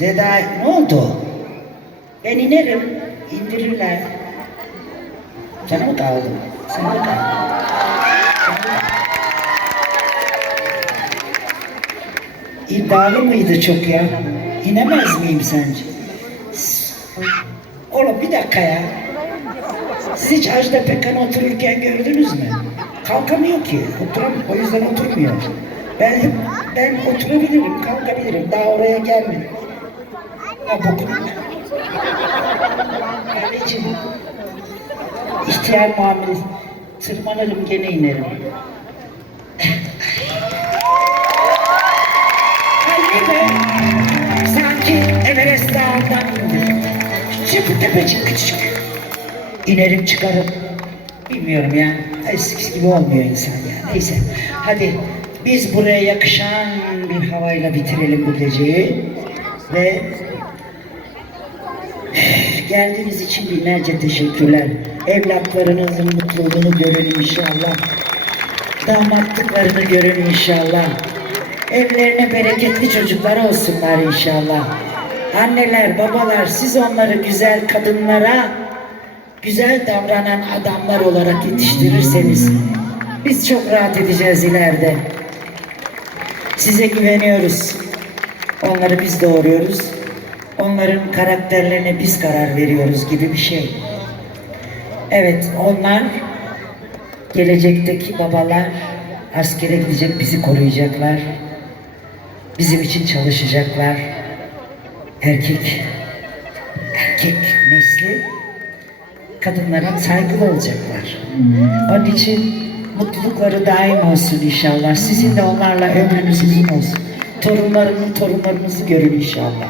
Veda ne oldu? Ben inerim. indirirler. Sana mı kaldı? Sana? İddialı mıydı çok ya? İnemez miyim sence? Oğlum bir dakika ya. Siz hiç Ajda Pekkan otururken gördünüz mü? Kalkamıyor ki. Oturam o yüzden oturmuyor. Ben ben oturabilirim, kalkabilirim. Daha oraya gelmedim. Ha bokunu. Anneciğim. İhtiyar muamele. Tırmanırım gene inerim. Be. Sanki Everest Dağı'ndan indim. Küçük tepecik küçük. İnerim çıkarım. Bilmiyorum ya. Eskisi gibi olmuyor insan ya. Neyse. Hadi biz buraya yakışan bir havayla bitirelim bu geceyi. Ve geldiğiniz için binlerce teşekkürler. Evlatlarınızın mutluluğunu görün inşallah. Damatlıklarını görün inşallah. Evlerine bereketli çocuklar olsunlar inşallah. Anneler, babalar siz onları güzel kadınlara, güzel davranan adamlar olarak yetiştirirseniz biz çok rahat edeceğiz ileride. Size güveniyoruz. Onları biz doğuruyoruz. Onların karakterlerine biz karar veriyoruz gibi bir şey. Evet, onlar gelecekteki babalar askere gidecek, bizi koruyacaklar. Bizim için çalışacaklar. Erkek, erkek nesli kadınlara saygılı olacaklar. Onun için mutlulukları daim olsun inşallah. Sizin de onlarla ömrünüz uzun olsun. Torunlarının torunlarınızı görün inşallah.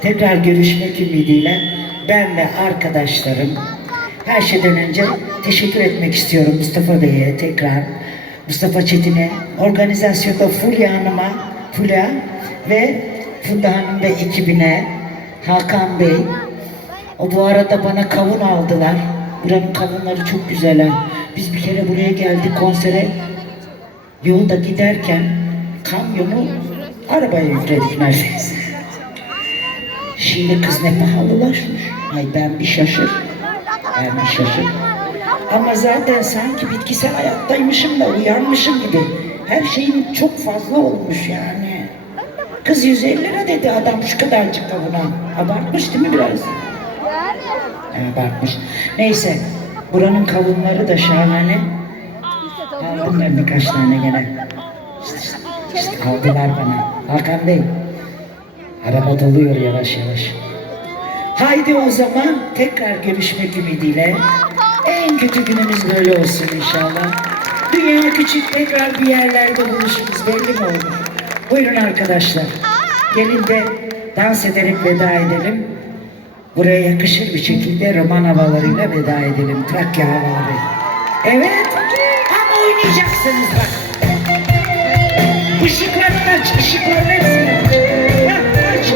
Tekrar görüşmek ümidiyle ben ve arkadaşlarım her şeyden önce teşekkür etmek istiyorum Mustafa Bey'e tekrar. Mustafa Çetin'e, organizasyonda Fulya Hanım'a, Fulya ve Funda Hanım ve ekibine, Hakan Bey, o bu arada bana kavun aldılar. Buranın kavunları çok güzel ha. Biz bir kere buraya geldik konsere. Yolda giderken kamyonu arabaya yükledik neredeyse. Şimdi kız ne pahalılaşmış. Ay ben bir şaşır. Ben bir şaşır. Ama zaten sanki bitkisel hayattaymışım da uyanmışım gibi. Her şeyim çok fazla olmuş yani. Kız 150 lira dedi adam şu kadarcık kavuna. Abartmış değil mi biraz? Abartmış. Neyse. Buranın kavunları da şahane. Aldım ben birkaç tane gene. İşte, işte, işte aldılar bana. Hakan Bey. Araba doluyor yavaş yavaş. Haydi o zaman tekrar görüşmek ümidiyle. En kötü günümüz böyle olsun inşallah. Dünya küçük tekrar bir yerlerde buluşuruz belli mi olur? Buyurun arkadaşlar. Gelin de dans ederek veda edelim. Buraya yakışır bir şekilde roman havalarıyla veda edelim. Trakya havaları. Evet. Ama oynayacaksınız bak. Işıklarını aç, ışıkların hepsini aç. Heh, aç,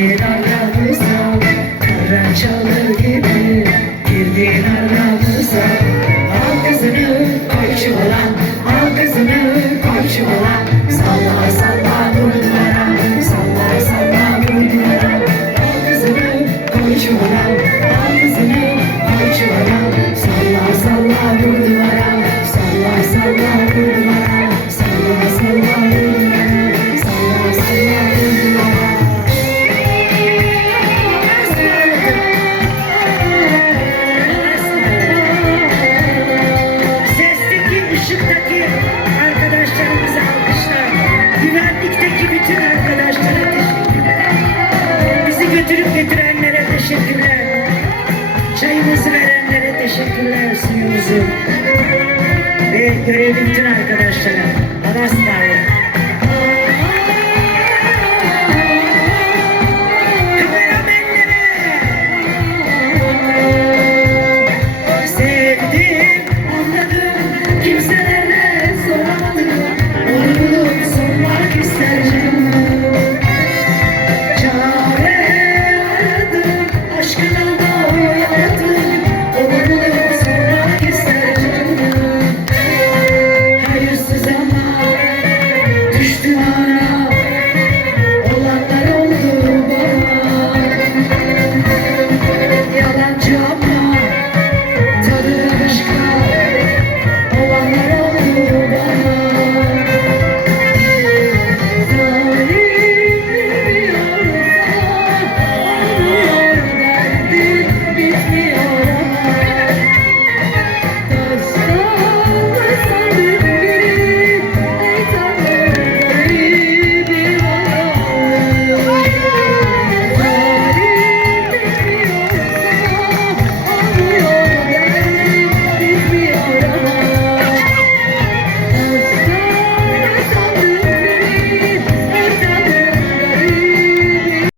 Thank you. götürüp getirenlere teşekkürler. Çayımızı verenlere teşekkürler suyumuzu. Ve görevi bitiren